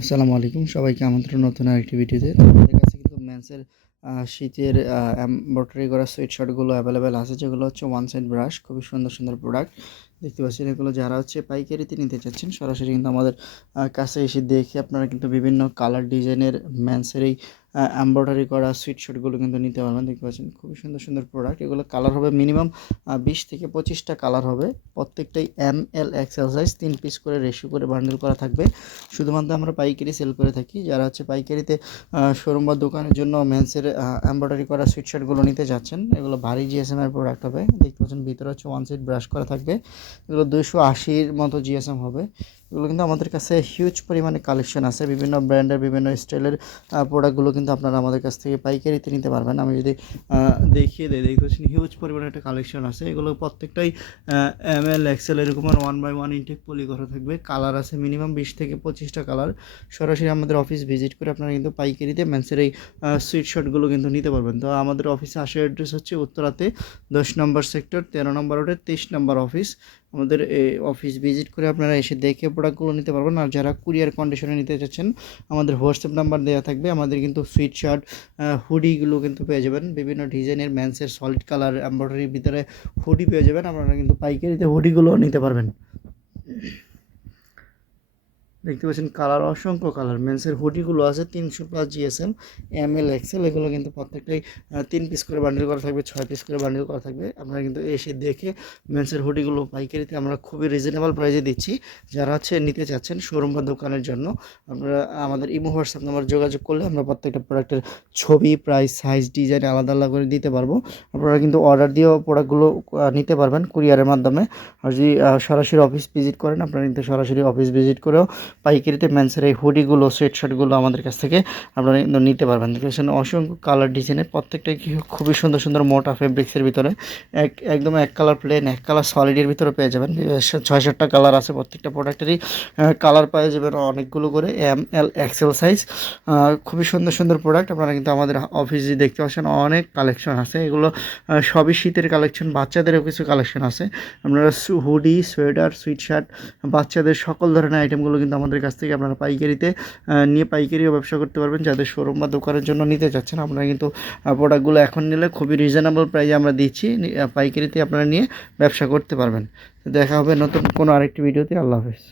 আসসালামু আলাইকুম সবাইকে আমন্ত্রণ নতুন আরেকটি ভিডিওতে। তো আমাদের কাছে কিন্তু মেন্সের শীতের এমব্রয়ডারি করা সোয়েটশার্টগুলো অ্যাভেলেবেল আছে, যেগুলো হচ্ছে ওয়ান সাইড ব্রাশ, খুবই সুন্দর সুন্দর প্রোডাক্ট দেখতে পাচ্ছেন। এগুলো যারা হচ্ছে পাইকারিতে নিতে চাচ্ছেন সরাসরি কিন্তু আমাদের কাছে এসে দেখে আপনারা কিন্তু বিভিন্ন কালার ডিজাইনের মেন্সের এই এমব্রয়ডারি করা সোয়েটশার্টগুলো কিন্তু নিতে পারবেন। দেখতে পাচ্ছেন খুবই সুন্দর সুন্দর প্রোডাক্ট। এগুলো কালার হবে মিনিমাম 20 থেকে 25টা কালার হবে। প্রত্যেকটাই এমএল এক্সেল সাইজ 3 পিস করে রেশিও করে বান্ডেল করা থাকবে। শুধুমাত্র আমরা পাইকারি সেল করে থাকি। যারা হচ্ছে পাইকারিতে শোরুম বা দোকানের জন্য মেন্সের এমব্রয়ডারি করা সোয়েটশার্টগুলো নিতে যাচ্ছেন, এগুলো ভারী জিএসএম এর প্রোডাক্ট হবে। দেখতে পাচ্ছেন ভিতরে হচ্ছে ওয়ান সাইড ব্রাশ করা থাকবে। এগুলো 280-র মতো জিএসএম হবে। এগুলো কিন্তু আমাদের কাছে হিউজ পরিমাণে কালেকশন আছে, বিভিন্ন ব্র্যান্ডের বিভিন্ন স্টাইলের প্রোডাক্টগুলো কিন্তু আপনারা আমাদের কাছ থেকে পাইকারিতে নিতে পারবেন। আমি যদি দেখিয়ে দিই, দেখতে পাচ্ছেন হিউজ পরিমাণে একটা কালেকশন আছে। এগুলো প্রত্যেকটাই এমএল এক্সেল এরকম 1/1 ইনটেক পলি করা থাকবে। কালার আছে মিনিমাম 20 থেকে 25টা কালার। সরাসরি আমাদের অফিস ভিজিট করে আপনারা কিন্তু পাইকারিতে মেন্সের এই সোয়েটশার্টগুলো কিন্তু নিতে পারবেন। তো আমাদের অফিসে আসার অ্যাড্রেস হচ্ছে উত্তরাতে 10 নম্বর সেক্টর, 13 নম্বর রোডে 23 নম্বর অফিস। আমাদের এই অফিস ভিজিট করে আপনারা এসে দেখে প্রোডাক্টগুলো নিতে পারবেন। আর যারা কুরিয়ার কন্ডিশনে নিতে চাচ্ছেন, আমাদের হোয়াটসঅ্যাপ নাম্বার দেওয়া থাকবে। আমাদের কিন্তু সোয়েটশার্ট হুডিগুলো কিন্তু পেয়ে যাবেন, বিভিন্ন ডিজাইনের মেন্সের সলিড কালার এমব্রয়ডারির ভিতরে হুডি পেয়ে যাবেন। আপনারা কিন্তু পাইকারিতে হুডিগুলো নিতে পারবেন। দেখতে পাচ্ছেন কালার, অসংখ্য কালার। মেন্সের হুডিগুলো আছে 300+ জিএসএম, এমএল এক্সেল। এগুলো কিন্তু প্রত্যেকটাই 3 পিস করে বান্ডেল করা থাকবে, 6 পিস করে বান্ডেল করা থাকবে। আপনারা কিন্তু এসে দেখে মেন্সের হুডিগুলো পাইকারিতে আমরা খুবই রিজনেবল প্রাইসে দিচ্ছি। যারা হচ্ছে নিতে চাচ্ছেন শোরুম বা দোকানের জন্য, আপনারা আমাদের ইমো হোয়াটসঅ্যাপ নাম্বার যোগাযোগ করলে আমরা প্রত্যেকটা প্রোডাক্টের ছবি, প্রাইস, সাইজ, ডিজাইন আলাদা আলাদা করে দিতে পারবো। আপনারা কিন্তু অর্ডার দিয়েও প্রোডাক্টগুলো নিতে পারবেন কুরিয়ারের মাধ্যমে। আর যদি সরাসরি অফিস ভিজিট করেন, আপনারা কিন্তু সরাসরি অফিস ভিজিট করেও পাইকারিতে মেন্সের এই হুডিগুলো, সোয়েটশার্টগুলো আমাদের কাছ থেকে আপনারা কিন্তু নিতে পারবেন। দেখেন অসংখ্য কালার ডিজাইনের, প্রত্যেকটাই খুবই সুন্দর সুন্দর মোটা ফেব্রিক্সের ভিতরে। একদম এক কালার প্লেন, এক কালার সলিডের ভিতরে পেয়ে যাবেন। 6-7টা কালার আছে, প্রত্যেকটা প্রোডাক্টেরই কালার পেয়ে যাবেন অনেকগুলো করে, এমএল এক্সেল সাইজ। খুবই সুন্দর সুন্দর প্রোডাক্ট। আপনারা কিন্তু আমাদের অফিসে দেখতে পাচ্ছেন অনেক কালেকশন আছে। এগুলো সবই শীতের কালেকশন, বাচ্চাদেরও কিছু কালেকশন আছে। আপনারা হুডি, সোয়েটার, সুইটশার্ট, বাচ্চাদের সকল ধরনের আইটেমগুলো কিন্তু আমাদের কাছ থেকে আপনারা পাইকারিতে নিয়ে পাইকারিও ব্যবসা করতে পারবেন। যাদের শোরুম বা দোকানের জন্য নিতে চাচ্ছেন, আপনারা কিন্তু প্রোডাক্টগুলো এখন নিলে খুবই রিজনেবল প্রাইসে আমরা দিচ্ছি। পাইকারিতে আপনারা নিয়ে ব্যবসা করতে পারবেন। দেখা হবে নতুন কোনো আরেকটি ভিডিওতে। আল্লাহ হাফেজ।